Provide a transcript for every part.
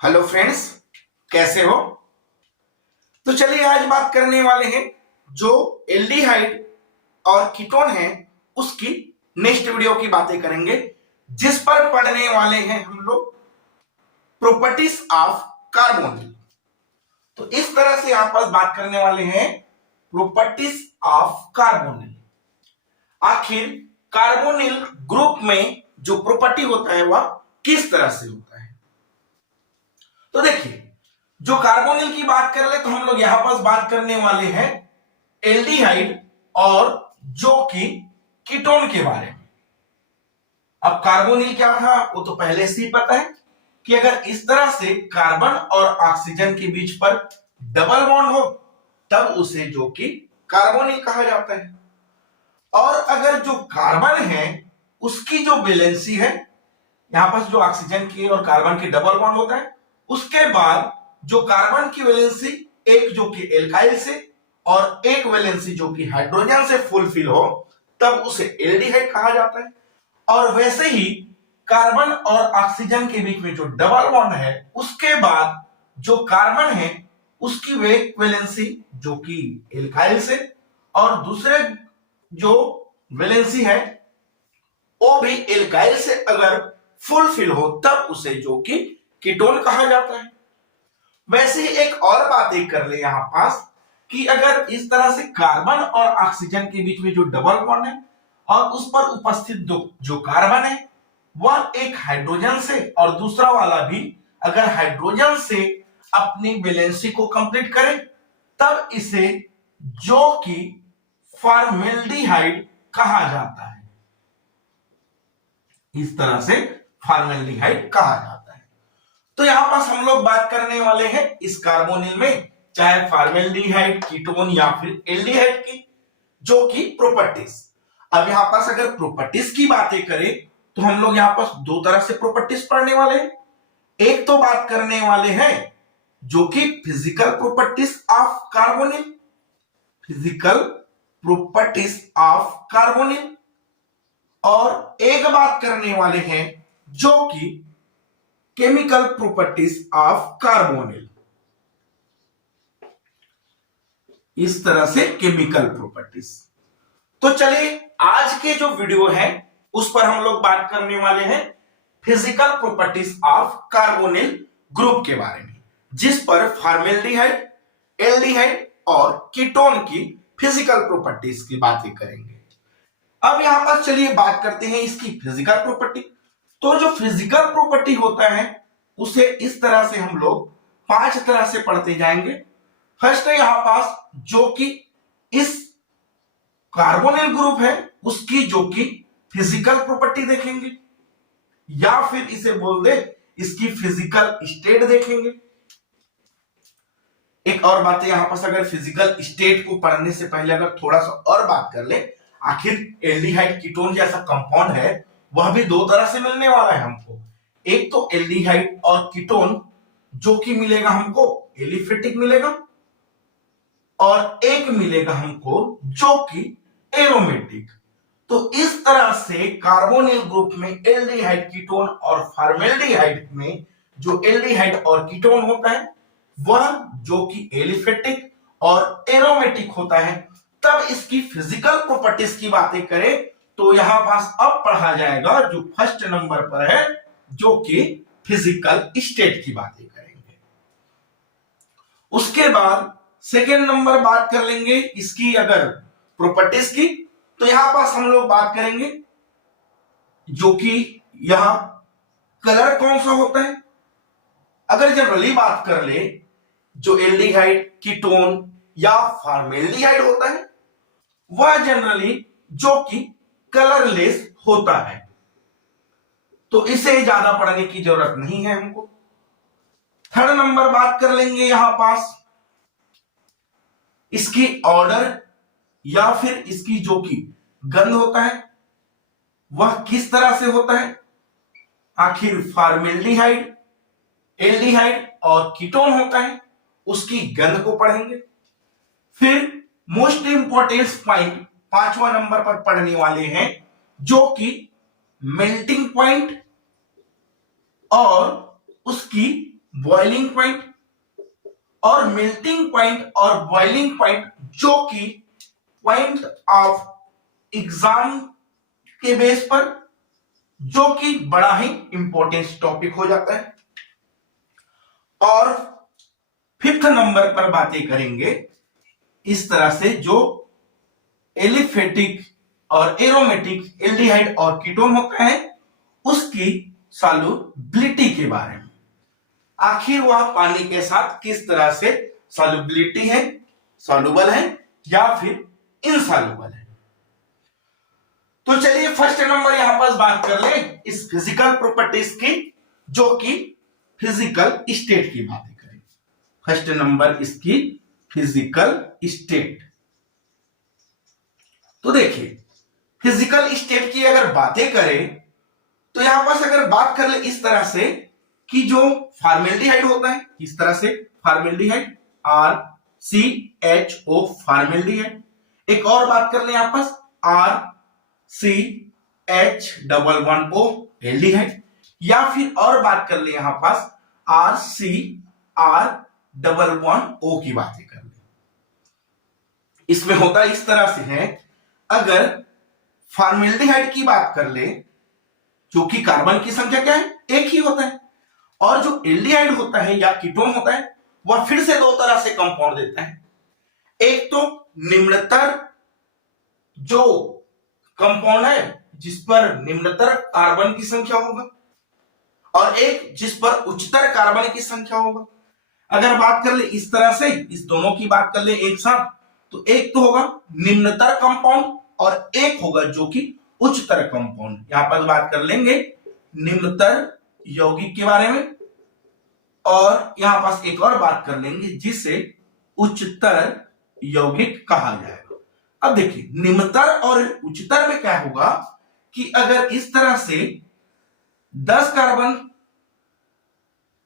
Hello friends, कैसे हो? तो चलिए आज बात करने वाले हैं जो एल्डिहाइड और कीटोन है उसकी नेक्स्ट वीडियो की बातें करेंगे, जिस पर पढ़ने वाले हैं हम लोग प्रॉपर्टीज ऑफ कार्बोनिल। तो इस तरह से यहां पर बात करने वाले हैं प्रॉपर्टीज ऑफ कार्बोनिल। आखिर कार्बोनिल ग्रुप में जो प्रॉपर्टी होता है वह किस तरह से होता है। तो देखिए, जो कार्बोनिल की बात कर ले तो हम लोग यहां पर बात करने वाले हैं एल्डिहाइड और जो कि कीटोन के बारे में। अब कार्बोनिल क्या था वो तो पहले से ही पता है कि अगर इस तरह से कार्बन और ऑक्सीजन के बीच पर डबल बॉन्ड हो तब उसे जो कि कार्बोनिल कहा जाता है। और अगर जो कार्बन है उसकी जो वैलेंसी है, यहां पर जो ऑक्सीजन की और कार्बन की डबल बॉन्ड होता है, उसके बाद जो कार्बन की वैलेंसी एक जो कि एल्काइल से और एक वैलेंसी जो कि हाइड्रोजन से फुलफिल हो तब उसे एल्डिहाइड कहा जाता है। और वैसे ही कार्बन और ऑक्सीजन के बीच में जो डबल बॉन्ड है उसके बाद जो कार्बन है उसकी वैलेंसी जो कि एल्काइल से और दूसरे जो वैलेंसी है वो भी एल्काइल से अगर फुलफिल हो तब उसे जो कि कीटोन कहा जाता है। वैसे ही एक और बात एक कर ले यहां पास कि अगर इस तरह से कार्बन और ऑक्सीजन के बीच में जो डबल बॉन्ड है और उस पर उपस्थित जो कार्बन है वह एक हाइड्रोजन से और दूसरा वाला भी अगर हाइड्रोजन से अपनी वैलेंसी को कंप्लीट करे तब इसे जो कि फॉर्मेल्डिहाइड कहा जाता है। इस तरह से फॉर्मेल्डिहाइड कहा जाता है। तो यहां पास हम लोग बात करने वाले हैं इस कार्बोनिल में चाहे फॉर्मेल्डिहाइड, कीटोन या फिर एल्डिहाइड की जो कि प्रॉपर्टीज। अब यहां पास अगर प्रॉपर्टीज की बातें करें तो हम लोग यहां पास दो तरह से प्रॉपर्टीज पढ़ने वाले हैं। एक तो बात करने वाले हैं जो कि physical properties of carbonyl, physical properties of carbonyl, और एक बात करने वाले हैं जो कि केमिकल प्रॉपर्टीज ऑफ कार्बोनिल। इस तरह से केमिकल प्रॉपर्टीज। तो चलिए आज के जो वीडियो है उस पर हम लोग बात करने वाले हैं physical properties of carbonyl group के बारे में, जिस पर फॉर्मेल्डिहाइड, एल्डिहाइड और कीटोन की फिजिकल प्रॉपर्टीज की बातें करेंगे। अब यहां पर चलिए बात करते हैं इसकी फिजिकल प्रॉपर्टी। तो जो फिजिकल प्रॉपर्टी होता है उसे इस तरह से हम लोग 5 तरह से पढ़ते जाएंगे। फर्स्ट है यहां पास जो कि इस कार्बोनिल ग्रुप है उसकी जो कि फिजिकल प्रॉपर्टी देखेंगे, या फिर इसे बोल दे इसकी फिजिकल स्टेट देखेंगे। एक और बात है यहां पास, अगर फिजिकल स्टेट को पढ़ने से पहले अगर थोड़ा सा और बात कर ले, आखिर एल्डिहाइड कीटोन जैसा कंपाउंड है वह भी दो तरह से मिलने वाला है हमको। एक तो एल्डिहाइड और कीटोन जो कि मिलेगा हमको एलिफेटिक मिलेगा, और एक मिलेगा हमको जो कि एरोमेटिक। तो इस तरह से कार्बोनिल ग्रुप में एल्डिहाइड, कीटोन और फॉर्मेल्डिहाइड में जो एल्डिहाइड और कीटोन होता है वह जो कि एलिफेटिक और एरोमेटिक होता है। तब इसकी फिजिकल प्रॉपर्टीज की बातें करें तो यहां पास अब पढ़ा जाएगा जो फर्स्ट नंबर पर है जो कि फिजिकल स्टेट की बातें करेंगे। उसके बाद सेकेंड नंबर बात कर लेंगे इसकी अगर प्रॉपर्टीज की, तो यहां पास हम लोग बात करेंगे जो कि यहां कलर कौन सा होता है। अगर जनरली बात कर ले जो एल्डिहाइड, कीटोन या फॉर्मेल्डिहाइड होता है वह जनरली जो कि कलरलेस होता है, तो इसे ज्यादा पढ़ने की जरूरत नहीं है हमको। थर्ड नंबर बात कर लेंगे यहां पास इसकी ऑर्डर या फिर इसकी जो कि गंध होता है वह किस तरह से होता है। आखिर फॉर्मेल्डिहाइड, एल्डिहाइड और कीटोन होता है उसकी गंध को पढ़ेंगे। फिर मोस्ट इंपॉर्टेंट पॉइंट 5वां नंबर पर पढ़ने वाले हैं जो कि मेल्टिंग पॉइंट और उसकी बॉइलिंग पॉइंट और मेल्टिंग पॉइंट और बॉइलिंग पॉइंट, जो कि पॉइंट ऑफ एग्जाम के बेस पर, जो कि बड़ा ही इंपॉर्टेंट टॉपिक हो जाता है। और फिफ्थ नंबर पर बातें करेंगे इस तरह से, जो एलिफेटिक और एरोमेटिक एल्डिहाइड और कीटोन होता है उसकी सॉल्युबिलिटी के बारे में। आखिर वह पानी के साथ किस तरह से सॉल्युबिलिटी है, सॉल्युबल है या फिर इनसॉल्युबल है। तो चलिए फर्स्ट नंबर यहां पर बात कर ले इस फिजिकल प्रॉपर्टीज की, जो कि फिजिकल स्टेट की बातें करें। फर्स्ट नंबर इसकी फिजिकल स्टेट। तो देखिए फिजिकल स्टेट की अगर बातें करें तो यहां पर अगर बात कर ले इस तरह से कि जो फॉर्मेल्डिहाइड होता है, इस तरह से फॉर्मेल्डिहाइड RCHO फॉर्मेल्डिहाइड। एक और बात कर ले यहां पर RCH11O एल्डिहाइड, या फिर और बात कर ले यहां पास RCR11O की बातें कर ले। इसमें होता इस तरह से है, अगर फॉर्मेल्डिहाइड की बात कर ले, जो कि कार्बन की संख्या क्या है, एक ही होता है, और जो एल्डिहाइड होता है या कीटोन होता है वह फिर से दो तरह से कंपाउंड देता है। एक तो निम्नतर जो कंपाउंड है जिस पर निम्नतर कार्बन की संख्या होगा, और एक जिस पर उच्चतर कार्बन की संख्या होगा। अगर बात कर ले इस तरह से, इस दोनों की बात कर ले एक साथ, तो एक तो होगा निम्नतर कंपाउंड और एक होगा जो कि उच्चतर कंपाउंड। यहां पर बात कर लेंगे निम्नतर यौगिक के बारे में, और यहां पास एक और बात कर लेंगे जिसे उच्चतर यौगिक कहा जाएगा। अब देखिए निम्नतर और उच्चतर में क्या होगा कि अगर इस तरह से 10 कार्बन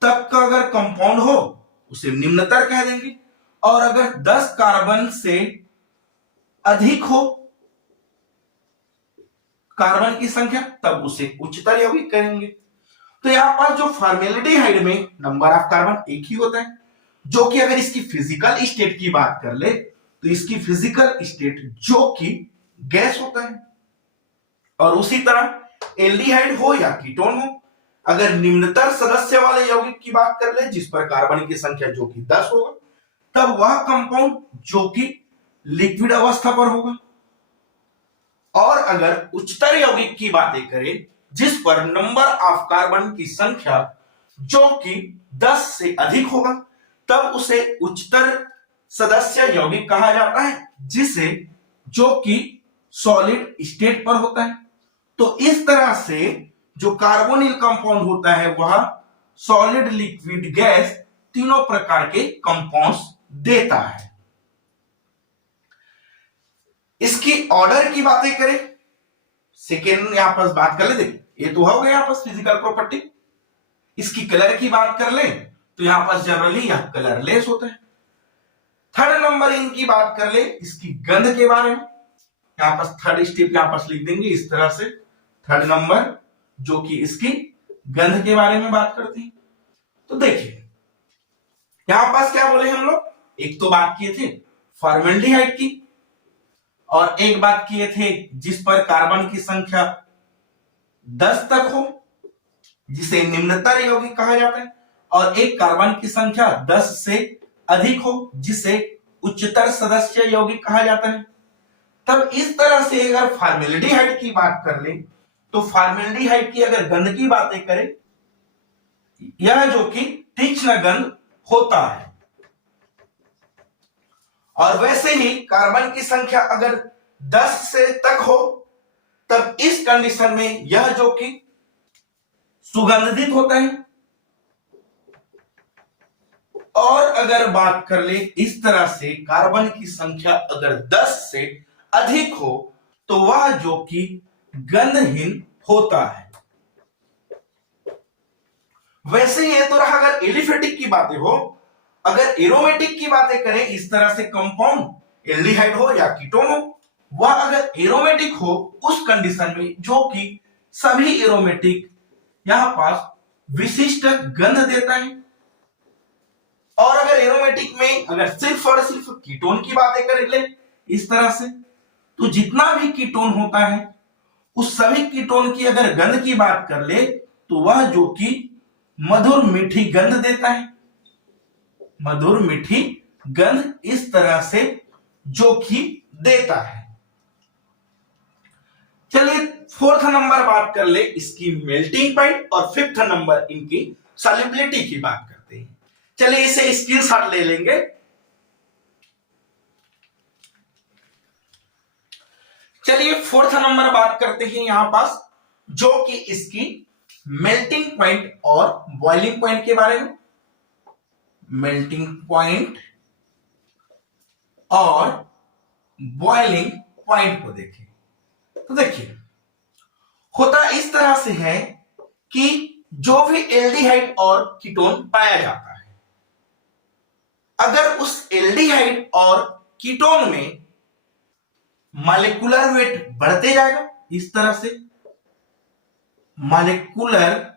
तक का अगर कंपाउंड हो उसे निम्नतर कह देंगे, और अगर 10 कार्बन से अधिक हो कार्बन की संख्या तब उसे उच्चतर यौगिक कहेंगे। तो यहां पर जो फॉर्मेल्डिहाइड में नंबर ऑफ कार्बन एक ही होता है, जो कि अगर इसकी फिजिकल स्टेट की बात कर ले तो इसकी फिजिकल स्टेट जो कि गैस होता है। और उसी तरह एल्डिहाइड हो या कीटोन हो, अगर निम्नतर सदस्य वाले यौगिक की बात कर ले जिस पर कार्बन की संख्या जो कि 10 होगा, तब वह कंपाउंड जो कि लिक्विड अवस्था पर होगा। और अगर उच्चतर यौगिक की बातें करें जिस पर नंबर ऑफ कार्बन की संख्या जो कि 10 से अधिक होगा, तब उसे उच्चतर सदस्य यौगिक कहा जाता है, जिसे जो कि सॉलिड स्टेट पर होता है। तो इस तरह से जो कार्बोनिल कंपाउंड होता है वह सॉलिड, लिक्विड, गैस तीनों प्रकार के कंपाउंड्स देता है। इसकी ऑर्डर की बातें करें, सेकेंड यहां पर बात कर ले, देखिए ये तो हो गया यहां पर फिजिकल प्रॉपर्टी। इसकी कलर की बात कर ले तो यहां पर जनरली यह कलरलेस होता है। थर्ड नंबर इनकी बात कर ले इसकी गंध के बारे में, यहां पर थर्ड स्टेप यहां पर लिख देंगे इस तरह से, थर्ड नंबर जो कि इसकी गंध के बारे में बात करती है। तो देखिए यहां पास क्या बोले हम लोग, एक तो बात किए थे फॉर्मेल्डिहाइड की, और एक बात किए थे जिस पर कार्बन की संख्या 10 तक हो जिसे निम्नतर यौगिक कहा जाता है, और एक कार्बन की संख्या 10 से अधिक हो जिसे उच्चतर सदस्य यौगिक कहा जाता है। तब इस तरह से अगर फॉर्मेल्डिहाइड की बात कर ले तो फॉर्मेल्डिहाइड की अगर गंध की बातें करें, यह जो कि तीक्ष्ण गंध होता है। और वैसे ही कार्बन की संख्या अगर 10 से तक हो तब इस कंडीशन में यह जो कि सुगंधित होता है। और अगर बात कर ले इस तरह से कार्बन की संख्या अगर 10 से अधिक हो तो वह जो कि गंधहीन होता है। वैसे ही तो रहा अगर एलिफेटिक की बातें हो, अगर एरोमेटिक की बातें करें इस तरह से कंपाउंड एल्डिहाइड हो या कीटोन हो, वह अगर एरोमेटिक हो उस कंडीशन में जो कि सभी एरोमेटिक यहां पास विशिष्ट गंध देता है। और अगर एरोमेटिक में अगर सिर्फ और सिर्फ कीटोन की बातें कर ले इस तरह से, तो जितना भी कीटोन होता है उस सभी कीटोन की अगर गंध की बात कर ले तो वह जो कि मधुर मीठी गंध देता है, मधुर मीठी गंध इस तरह से जो कि देता है। चलिए फोर्थ नंबर बात कर ले इसकी मेल्टिंग पॉइंट और फिफ्थ नंबर इनकी सॉल्युबिलिटी की बात करते हैं। चलिए इसे स्क्रीनशॉट ले लेंगे। चलिए फोर्थ नंबर बात करते हैं यहां पास जो कि इसकी मेल्टिंग पॉइंट और बॉइलिंग पॉइंट के बारे में। मेल्टिंग पॉइंट और बॉइलिंग पॉइंट को देखें तो देखिए होता इस तरह से है कि जो भी एल्डिहाइड और कीटोन पाया जाता है, अगर उस एल्डिहाइड और कीटोन में मॉलिक्यूलर वेट बढ़ते जाएगा, इस तरह से मॉलिक्यूलर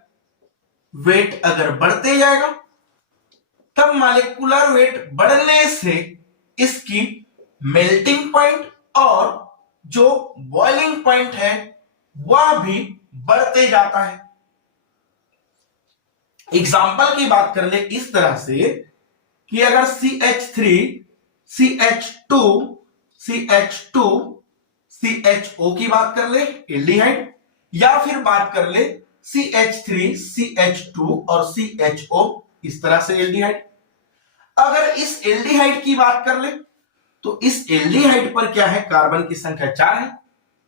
वेट अगर बढ़ते जाएगा तब मॉलिक्यूलर वेट बढ़ने से इसकी मेल्टिंग पॉइंट और जो बॉइलिंग पॉइंट है वह भी बढ़ते जाता है। एग्जाम्पल की बात कर ले इस तरह से कि अगर CH3 CH2 CH2 CHO की बात कर ले एल्डिहाइड, या फिर बात कर ले CH3 CH2 और CHO इस तरह से एल्डिहाइड। अगर इस एल्डिहाइड की बात कर ले तो इस एल्डिहाइड पर क्या है, कार्बन की संख्या 4 है,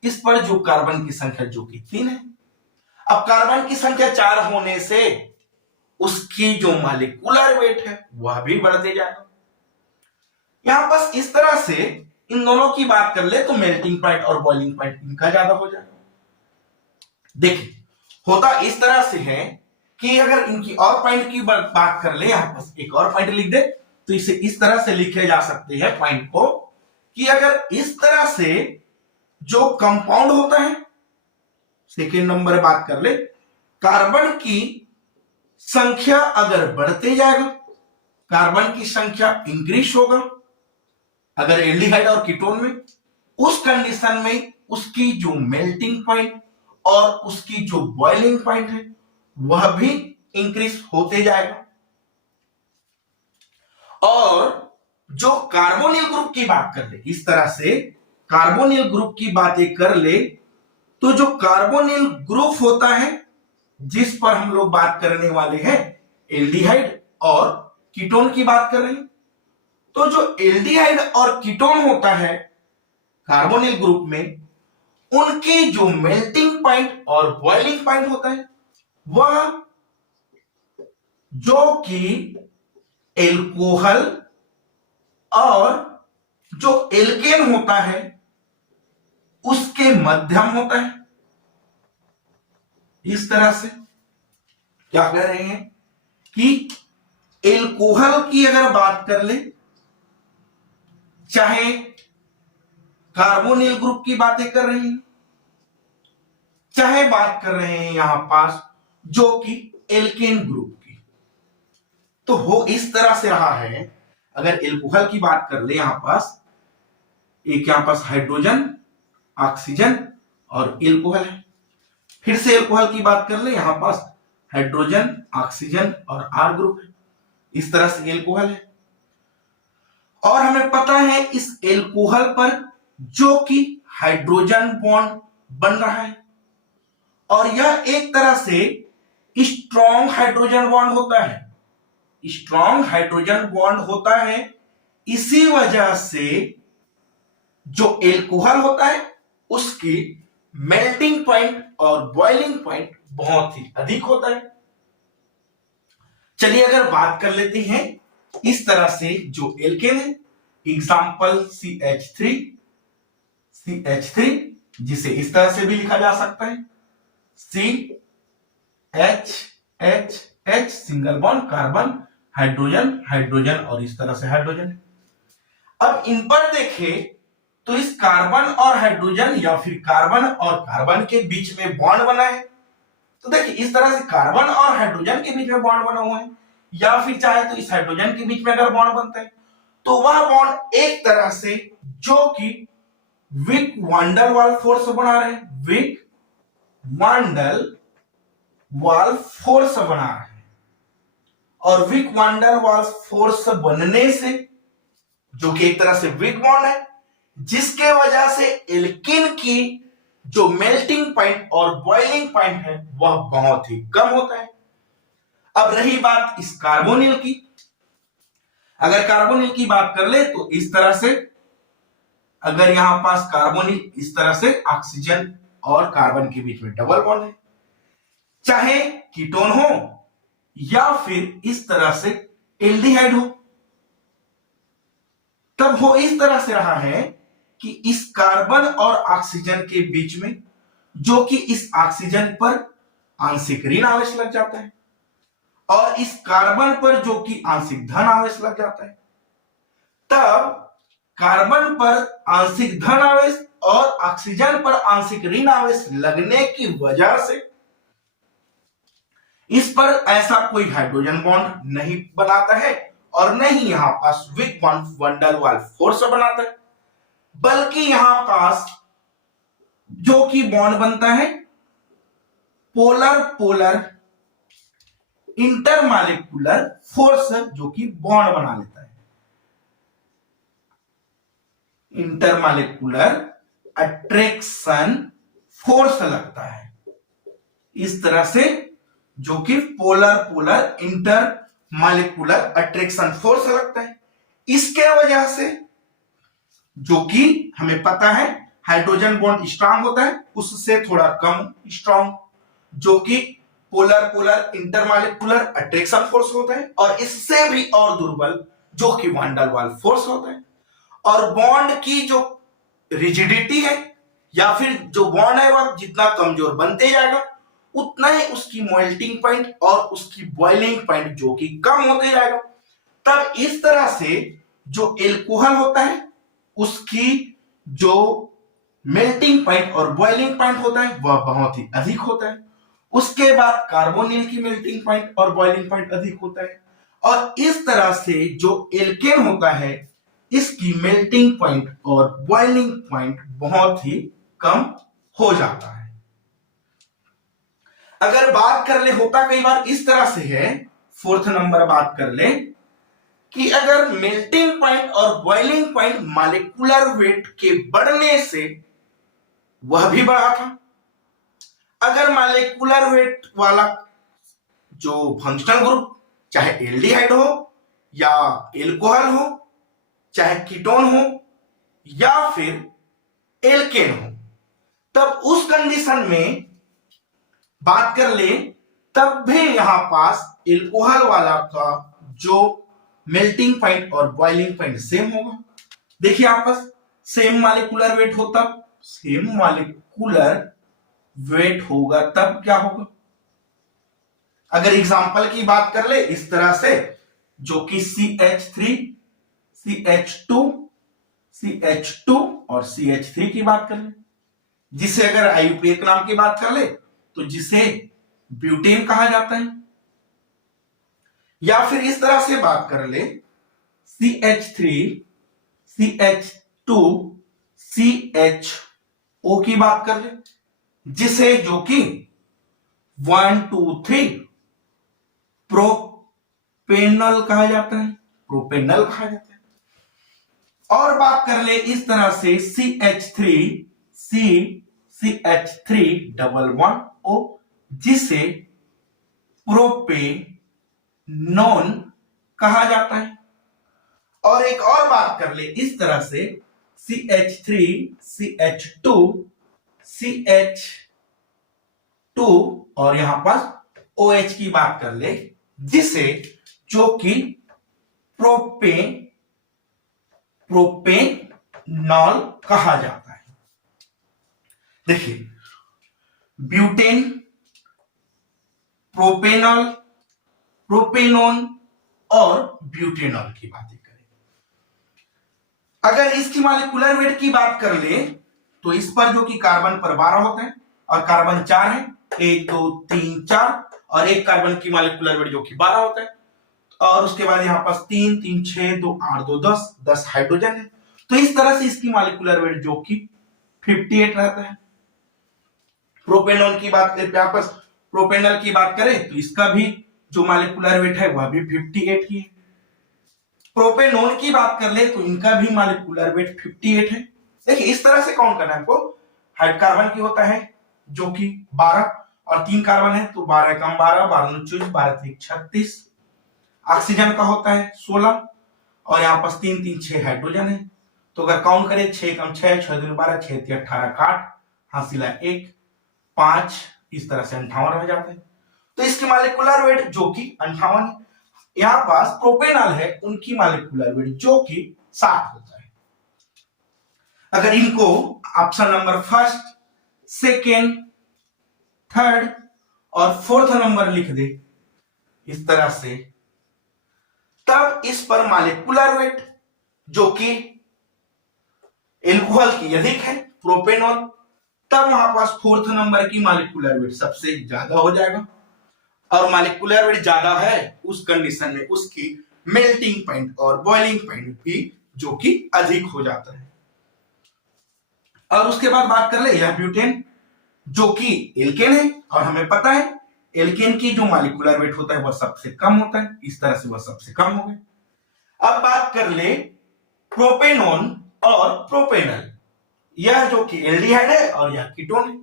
इस पर जो कार्बन की संख्या जो कि 3 है। अब कार्बन की संख्या 4 होने से उसकी जो मॉलिक्यूलर वेट है वह भी बढ़ते जाएगा। यहां पर इस तरह से इन दोनों की बात कर ले तो मेल्टिंग पॉइंट और बॉइलिंग पॉइंट इनका ज्यादा हो जाएगा। देखिए होता इस तरह से है कि अगर इनकी और पॉइंट की बात कर ले, यहां पर एक और पॉइंट लिख दे तो इसे इस तरह से लिखे जा सकते हैं पॉइंट को कि अगर इस तरह से जो कंपाउंड होता है, सेकेंड नंबर बात कर ले, कार्बन की संख्या अगर बढ़ते जाएगा, कार्बन की संख्या इंक्रीज होगा अगर एल्डिहाइड और कीटोन में, उस कंडीशन में उसकी जो मेल्टिंग पॉइंट और उसकी जो बॉइलिंग पॉइंट है वह भी इंक्रीज होते जाएगा। और जो कार्बोनिल ग्रुप की बात कर ले, इस तरह से कार्बोनिल ग्रुप की बातें कर ले तो जो कार्बोनिल ग्रुप होता है जिस पर हम लोग बात करने वाले हैं एल्डिहाइड और कीटोन की बात कर रहे हैं, तो जो एल्डिहाइड और कीटोन होता है कार्बोनिल ग्रुप में, उनकी जो मेल्टिंग पॉइंट और बॉइलिंग पॉइंट होता है वह जो कि एल्कोहल और जो एल्केन होता है उसके मध्यम होता है। इस तरह से क्या कह रहे हैं कि एल्कोहल की अगर बात कर ले, चाहे कार्बोनिल ग्रुप की बातें कर रहे हैं, चाहे बात कर रहे हैं यहां पास जो कि एल्केन ग्रुप की, तो हो इस तरह से रहा है। अगर एल्कोहल की बात कर ले यहां पास एक यहां पास हाइड्रोजन, ऑक्सीजन और एल्कोहल है। फिर से एल्कोहल की बात कर ले, यहां पास हाइड्रोजन, ऑक्सीजन और R ग्रुप है। इस तरह से एल्कोहल है। और हमें पता है इस एल्कोहल पर जो कि हाइड्रोजन बॉन्ड बन रहा है और यह एक तरह से स्ट्रॉन्ग हाइड्रोजन बॉन्ड होता है। स्ट्रॉन्ग हाइड्रोजन बॉन्ड होता है, इसी वजह से जो एल्कोहल होता है उसकी मेल्टिंग पॉइंट और बॉइलिंग पॉइंट बहुत ही अधिक होता है। चलिए अगर बात कर लेते हैं इस तरह से जो एल्केन है, एग्जाम्पल CH3 जिसे इस तरह से भी लिखा जा सकता है CHH single bond carbon, hydrogen hydrogen और इस तरह से हाइड्रोजन। अब इन पर देखें तो इस कार्बन और हाइड्रोजन या फिर कार्बन और कार्बन के बीच में बॉन्ड बना है। तो देखिए इस तरह से कार्बन और हाइड्रोजन के बीच में बॉन्ड बना हुआ है, या फिर चाहे तो इस हाइड्रोजन के बीच में अगर बॉन्ड बनता है तो वह बॉन्ड एक तरह से जो कि विक वांडर वाल फोर्स बना रहे हैं, विक वांडर वाल फोर्स बना रहे हैं। और विक वांडर वाल फोर्स बनने से, जो कि एक तरह से विक बॉन्ड है, जिसके वजह से एल्कीन की जो मेल्टिंग पॉइंट और बॉइलिंग पॉइंट है वह बहुत ही कम होता है। अब रही बात इस कार्बोनिल की, अगर कार्बोनिल की बात कर ले तो इस तरह से, अगर यहां पास कार्बोनिल इस तरह से ऑक्सीजन और कार्बन के बीच में डबल बॉन्ड है, चाहे कीटोन हो या फिर इस तरह से एल्डिहाइड हो, तब हो इस तरह से रहा है कि इस कार्बन और ऑक्सीजन के बीच में, जो कि इस ऑक्सीजन पर आंशिक ऋण आवेश लग जाता है और इस कार्बन पर जो कि आंशिक धन आवेश लग जाता है, तब कार्बन पर आंशिक धन आवेश और ऑक्सीजन पर आंशिक ऋण आवेश लगने की वजह से इस पर ऐसा कोई हाइड्रोजन बॉन्ड नहीं बनाता है और नहीं यहां पास विक वांडर वाल फोर्स बनाता है, बल्कि यहां पास जो कि बॉन्ड बनता है पोलर पोलर इंटरमॉलिक्यूलर फोर्स, जो कि बॉन्ड बना लेता है, इंटरमॉलिक्यूलर अट्रैक्शन फोर्स लगता है इस तरह से, जो कि polar polar intermolecular attraction force लगता है। इसके वजह से, जो कि हमें पता है हाइड्रोजन बॉन्ड स्ट्रांग होता है, उससे थोड़ा कम स्ट्रांग जो कि polar polar intermolecular attraction force होता है, और इससे भी और दुर्बल जो कि वान डेर वाल फोर्स होता है। और बॉन्ड की जो रिजिडिटी है या फिर जो बॉन्ड है वह जितना कमजोर बनते जाएगा उतना ही उसकी मेल्टिंग पॉइंट और उसकी बॉइलिंग पॉइंट जो कि कम होते जाएगा। तब इस तरह से जो एल्कोहल होता है उसकी जो मेल्टिंग पॉइंट और बॉइलिंग पॉइंट होता है वह बहुत ही अधिक होता है। उसके बाद कार्बोनिल की मेल्टिंग पॉइंट और बॉइलिंग पॉइंट अधिक होता है, और इस तरह से जो एल्केन होता है इसकी मेल्टिंग पॉइंट और बॉइलिंग पॉइंट बहुत ही कम हो जाता है। अगर बात कर ले, होता कई बार इस तरह से है, फोर्थ नंबर बात कर ले कि अगर मेल्टिंग पॉइंट और बॉइलिंग पॉइंट मॉलिक्यूलर वेट के बढ़ने से वह भी बढ़ा था। अगर मॉलिक्यूलर वेट वाला जो फंक्शनल ग्रुप चाहे एल्डिहाइड हो या एल्कोहल हो, चाहे कीटोन हो या फिर एल्केन हो, तब उस कंडीशन में बात कर ले तब भी यहां पास एल्कोहल वाला का जो मेल्टिंग पॉइंट और बॉइलिंग पॉइंट सेम होगा। देखिए आपस सेम मॉलिक्यूलर वेट हो, तब सेम मॉलिक्यूलर वेट होगा तब क्या होगा। अगर एग्जांपल की बात कर ले इस तरह से, जो कि CH3 CH2 CH2 और CH3 की बात कर ले, जिसे अगर आयुपेक नाम की बात कर ले तो जिसे ब्यूटेन कहा जाता है, या फिर इस तरह से बात कर ले CH3 CH2 CHO की बात कर ले, जिसे जो कि 1 2 3 प्रोपेनल कहा जाता है, प्रोपेनल कहा जाता है। और बात कर ले इस तरह से CH3 CH3 double one O, जिसे प्रोपेनोन कहा जाता है। और एक और बात कर ले इस तरह से CH3 CH2 CH2 और यहां पास OH की बात कर ले, जिसे जो कि प्रोपेनॉल कहा जाता है। देखिए ब्यूटेन, प्रोपेनॉल, प्रोपेनोन और ब्यूटेनॉल की बातें करें। अगर इसकी मॉलिक्यूलर वेट की बात कर ले तो इस पर जो कि कार्बन पर 12 होते हैं और कार्बन 4 है, 1 2 3 4, और एक कार्बन की मॉलिक्यूलर वेट जो कि 12 होता है। और उसके बाद यहाँ पास 3 3 6 2 8 2 10 हाइड्रोजन है। तो इस तरह से इसकी मॉलिक्यूलर वेट जो कि 58 रहता है। प्रोपेनॉल की बात करें, यहाँ पास प्रोपेनॉल की बात करें तो इसका भी जो मॉलिक्यूलर वेट है वह भी 58 ही है। प्रोपेनॉल की बात कर ले तो इनका भी मॉलिक्यूलर वेट 58 है। देखिए इस तरह से काउंट करना है आपको। हाइड्रोकार्बन की होता है जो कि 12 और 3 कार्बन है तो 12 कम 12 12 24 12 3 36। ऑक्सीजन का होता है 16 और यहाँ पास 3 3 6 हाइड्रोजन है। तो अगर काउंट करें 6 कम 6 6 2 12 6 3 18 8 हासिला 1 5 इस तरह से 58 रह जाते हैं। तो इसकी मॉलिक्यूलर वेट जो कि 58 है। यहाँ पास प्रोपेनॉल है उनकी मॉलिक्यूलर वेट जो कि 60 होता है। अगर इनको option number first, second, third और फोर्थ नंबर लिख दे इस तरह से, तब इस पर मॉलिक्यूलर वेट जो कि एल्कोहल की अधिक है प्रोपेनॉल, तब वहां पास फोर्थ नंबर की मॉलिक्यूलर वेट सबसे ज्यादा हो जाएगा। और मॉलिक्यूलर वेट ज्यादा है उस कंडीशन में उसकी मेल्टिंग पॉइंट और बॉइलिंग पॉइंट भी जो कि अधिक हो जाता है। और उसके बाद बात कर ले यह ब्यूटेन जो कि एल्केन है और हमें पता है एल्केन की जो मॉलिक्यूलर वेट होता है वह सबसे कम होता है। इस तरह से वह सबसे कम हो गए। अब बात कर ले प्रोपेनॉन और प्रोपेनॉल, यह जो कि एल्डिहाइड है और यह कीटोन है।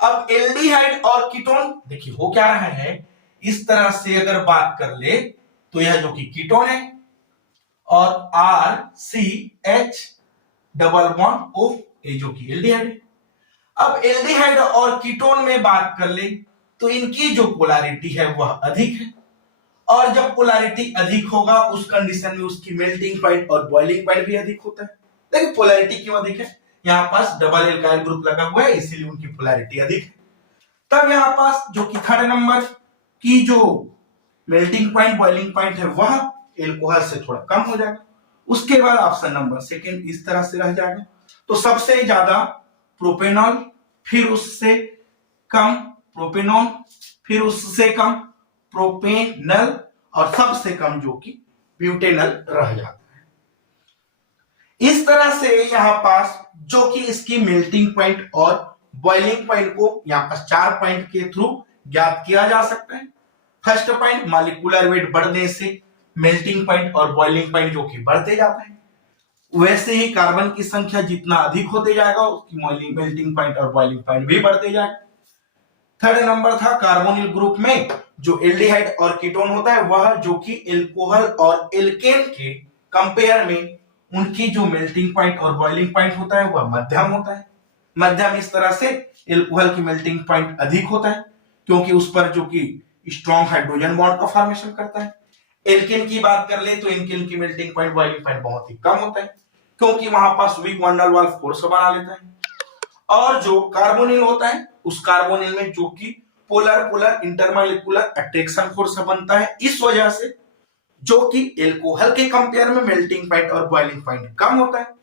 अब एल्डिहाइड और कीटोन देखिए हो क्या रहा है, इस तरह से अगर बात कर ले तो यह जो कि कीटोन है और RCH डबल बॉन्ड O ये जो कि एल्डिहाइड है। अब एल्डिहाइड और कीटोन में बात कर ले तो इनकी जो पोलैरिटी है वह अधिक है और जब पोलैरिटी अधिक होगा उस कंडीशन में उसकी मेल्टिंग पॉइंट और बॉइलिंग पॉइंट भी अधिक होता है। देखिए पोलैरिटी क्यों अधिक है, यहाँ पास डबल एल्काइल ग्रुप लगा हुआ है इसीलिए उनकी पोलैरिटी अधिक है। तब यहाँ पास जो कि थर्ड नंबर की जो मेल्टिंग पॉइंट बॉइलिंग पॉइंट है वह एल्कोहल से थोड़ा कम हो जाएगा। उसके बाद ऑप्शन नंबर सेकंड इस तरह से रह जाएगा। तो सबसे ज्यादा प्रोपेनॉल, फिर उससे कम प्रोपेनॉन, फिर उससे कम प्रोपेनल और सबसे कम जो कि ब्यूटेनल रह जाता है। इस तरह से यहां पास जो कि इसकी मेल्टिंग पॉइंट और बॉइलिंग पॉइंट को यहां पास 4 पॉइंट के थ्रू ज्ञात किया जा सकता है। फर्स्ट पॉइंट मॉलिक्यूलर वेट बढ़ने से मेल्टिंग पॉइंट और बॉइलिंग पॉइंट जो कि बढ़ते जाते हैं, वैसे ही कार्बन की संख्या जितना अधिक होते जाएगा उसकी मेल्टिंग पॉइंट और बॉइलिंग पॉइंट भी बढ़ते जाएगा। थर्ड नंबर था कार्बोनिल ग्रुप में जो एल्डिहाइड और कीटोन होता है वह जो कि एल्कोहल और एल्केन के कंपेयर में उनकी जो मेल्टिंग पॉइंट और बॉइलिंग पॉइंट होता है वह मध्यम होता है। मध्यम इस तरह से एल्कोहल की मेल्टिंग पॉइंट अधिक होता है क्योंकि उस पर जो कि स्ट्रॉन्ग हाइड्रोजन बॉन्ड का फॉर्मेशन करता है। एल्केन की बात कर ले तो एल्केन की मेल्टिंग पॉइंट बॉइलिंग पॉइंट बहुत ही कम होता है क्योंकि वहां पास weak van der Waals force बना लेता है। और जो कार्बोनिल होता है उस कार्बोनिल में जो कि polar polar intermolecular attraction force बनता है, इस वजह से जो कि एल्कोहल के कंपेयर में मेल्टिंग पॉइंट और बॉइलिंग पॉइंट कम होता है,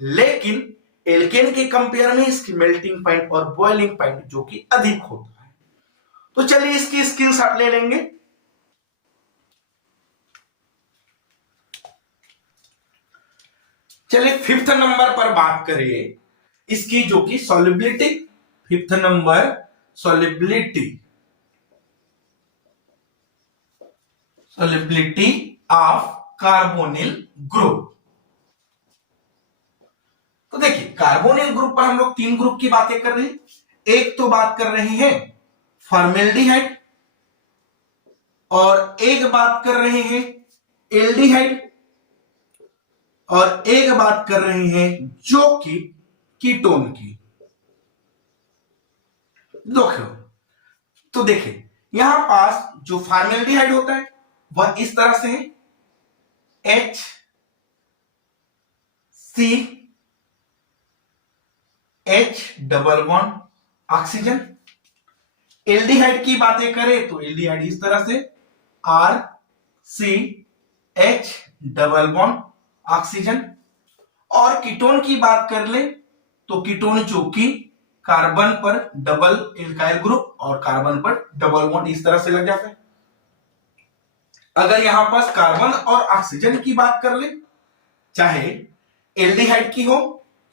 लेकिन एल्केन के कंपेयर में इसकी मेल्टिंग पॉइंट और बॉइलिंग पॉइंट जो कि अधिक होता है। तो चलिए इसकी स्क्रीनशॉट ले लेंगे। चलिए फिफ्थ नंबर पर बात करिए इसकी जो कि solubility. Fifth number solubility of carbonyl group. तो देखिए कार्बोनिल ग्रुप पर हम लोग 3 ग्रुप की बातें कर रहे हैं। एक तो बात कर रहे हैं फॉर्मेल्डिहाइड और एक बात कर रहे हैं एल्डिहाइड और एक बात कर रहे हैं जो कि कीटोन की। तो देखिए यहां पास जो फॉर्मेल्डिहाइड होता है वह इस तरह से है HCH double bond oxygen. Aldehyde की बातें करें तो एल्डिहाइड इस तरह से RCH डबल बॉन्ड ऑक्सीजन। और कीटोन की बात कर ले तो कीटोन जो कि कार्बन पर डबल एल्काइल ग्रुप और कार्बन पर डबल बॉन्ड इस तरह से लग जाता है। अगर यहां पास कार्बन और ऑक्सीजन की बात कर ले, चाहे एल्डिहाइड की हो,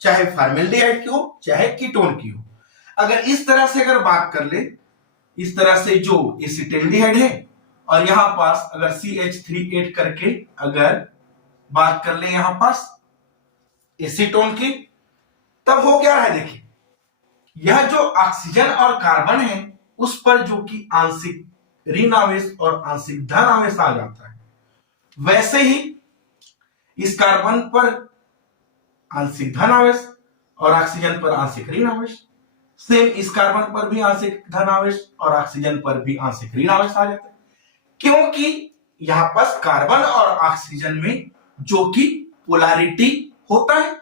चाहे फॉर्मेल्डिहाइड की हो, चाहे कीटोन की हो, अगर इस तरह से अगर बात कर ले, इस तरह से जो एसिटाल्डिहाइड है और यहां पास अगर CH3 करके अगर बात कर ले यहां पास एसीटोन की, तब हो क्या है देखिए, यह जो ऑक्सीजन और कार्बन है उस पर जो कि आंशिक ऋण आवेश और आंशिक धन आवेश आ जाता है, वैसे ही इस कार्बन पर आंशिक धन आवेश और ऑक्सीजन पर आंशिक ऋण आवेश, सेम इस कार्बन पर भी आंशिक धन आवेश और ऑक्सीजन पर भी आंशिक ऋण आवेश आ जाता है, क्योंकि यहां पास कार्बन और ऑक्सीजन में जो कि पोलैरिटी होता है,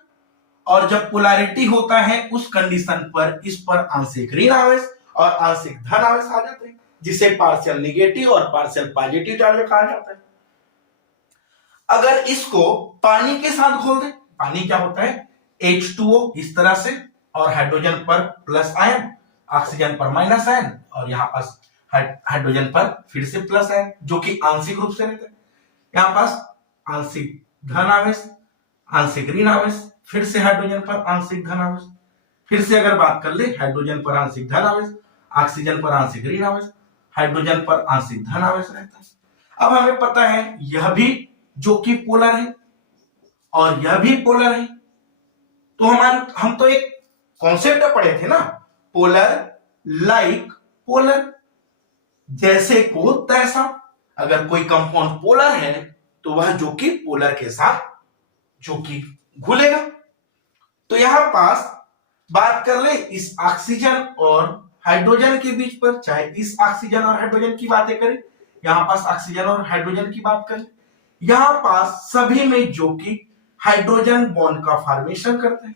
और जब पोलैरिटी होता है उस कंडीशन पर इस पर आंशिक ऋण आवेश और आंशिक धन आवेश आ जाते हैं, जिसे पार्शियल नेगेटिव और पार्शियल पॉजिटिव चार्ज कहा जाता है। अगर इसको पानी के साथ घोल दें, पानी क्या होता है H2O इस तरह से, और हाइड्रोजन पर प्लस आयन, ऑक्सीजन पर माइनस आयन, और यहां पास हाइड्रोजन पर फिर से प्लस आयन जो कि आंशिक रूप से रहता है, यहां पास आंशिक धन आवेश, आंशिक ऋण आवेश, फिर से हाइड्रोजन पर आंशिक धन आवेश, फिर से अगर बात कर ले हाइड्रोजन पर आंशिक धन आवेश, ऑक्सीजन पर आंशिक ऋण आवेश, हाइड्रोजन पर आंशिक धन आवेश रहता है। अब हमें पता है यह भी जो कि पोलर है और यह भी पोलर है, तो हम तो एक कॉन्सेप्ट पढ़े थे ना, पोलर लाइक पोलर, जैसे को तैसा। अगर कोई कंपाउंड पोलर है तो वह जो कि पोलर के साथ जो कि घुलेगा। तो यहां पास बात कर ले इस ऑक्सीजन और हाइड्रोजन के बीच पर, चाहे इस ऑक्सीजन और हाइड्रोजन की बातें करें, यहां पास ऑक्सीजन और हाइड्रोजन की बात करें, यहां पास सभी में जो कि हाइड्रोजन बॉन्ड का फॉर्मेशन करते हैं,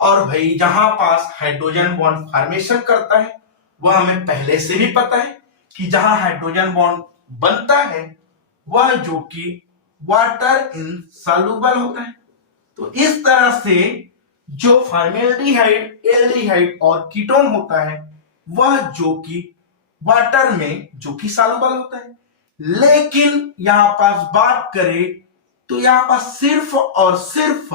और भाई जहां पास हाइड्रोजन बॉन्ड फॉर्मेशन करता है वह हमें पहले से भी पता है कि जहां हाइड्रोजन बॉन्ड बनता है वह जो कि वाटर इनसॉल्युबल होता है। तो इस तरह से जो फॉर्मेल्डिहाइड, एल्डिहाइड और कीटोन होता है वह जो कि वाटर में जो कि सॉल्युबल होता है, लेकिन यहां पास बात करें तो यहां पास सिर्फ और सिर्फ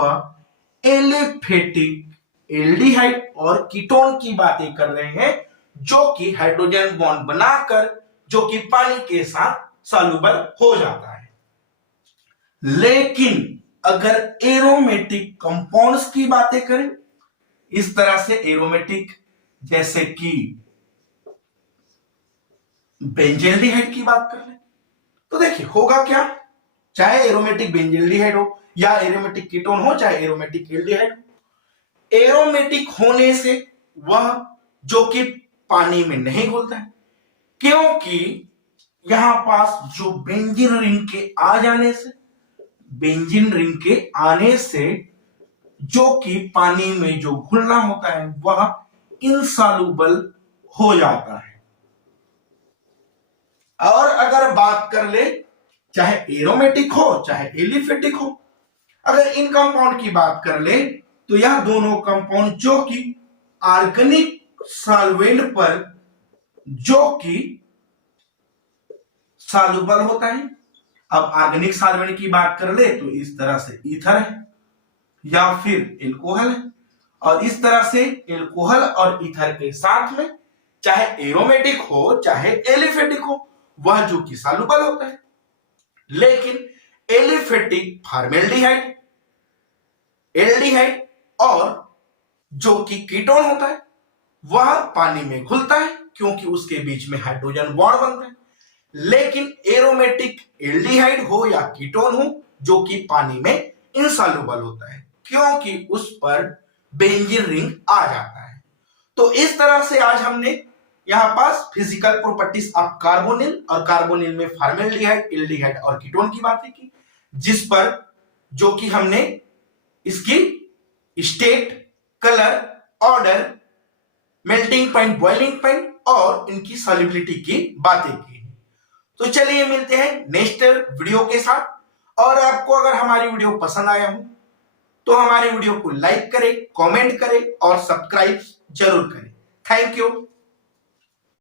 एलिफेटिक एल्डिहाइड और कीटोन की बातें कर रहे हैं, जो कि हाइड्रोजन बॉन्ड बनाकर जो कि पानी के साथ सॉल्युबल हो जाता है। लेकिन अगर एरोमेटिक कंपाउंड्स की बातें करें, इस तरह से एरोमेटिक जैसे कि बेंजील्डिहाइड की बात कर ले, तो देखिए होगा क्या, चाहे एरोमेटिक बेंजील्डिहाइड हो या एरोमेटिक कीटोन हो, चाहे एरोमेटिक एल्डिहाइड हो, एरोमेटिक होने से वह जो कि पानी में नहीं घुलता है, क्योंकि यहां पास जो बेंजीन रिंग के आ जाने से, बेंजीन रिंग के आने से जो कि पानी में जो घुलना होता है वह इनसॉल्युबल हो जाता है। और अगर बात कर ले चाहे एरोमेटिक हो चाहे एलिफेटिक हो, अगर इन कंपाउंड की बात कर ले तो यह दोनों कंपाउंड जो कि ऑर्गेनिक सॉल्वेंट पर जो कि सॉल्युबल होता है। अब ऑर्गेनिक सॉल्वेंट की बात कर ले तो इस तरह से ईथर है या फिर एल्कोहल है, और इस तरह से एल्कोहल और ईथर के साथ में चाहे एरोमेटिक हो चाहे एलिफेटिक हो वह जो कि सॉल्युबल होता है। लेकिन एलिफेटिक फॉर्मेल्डिहाइड, एल्डिहाइड और जो कि कीटोन होता है वह पानी में घुलता है, क्योंकि उसके बीच में हाइड्रोजन बॉन्ड बनता है। लेकिन एरोमेटिक एल्डिहाइड हो या कीटोन हो जो कि पानी में इनसॉल्युबल होता है, क्योंकि उस पर बेंजीन रिंग आ जाता है। तो इस तरह से आज हमने यहां पास फिजिकल प्रॉपर्टीज ऑफ कार्बोनिल और कार्बोनिल में फॉर्मेल्डिहाइड, एल्डिहाइड और कीटोन की बातें की, जिस पर जो कि हमने इसकी state, colour, order, melting point, boiling point और इनकी सॉल्युबिलिटी की बातें की। तो चलिए मिलते हैं नेक्स्ट वीडियो के साथ, और आपको अगर हमारी वीडियो पसंद आया हो तो हमारी वीडियो को लाइक करें, कमेंट करें और सब्सक्राइब जरूर करें। Thank you.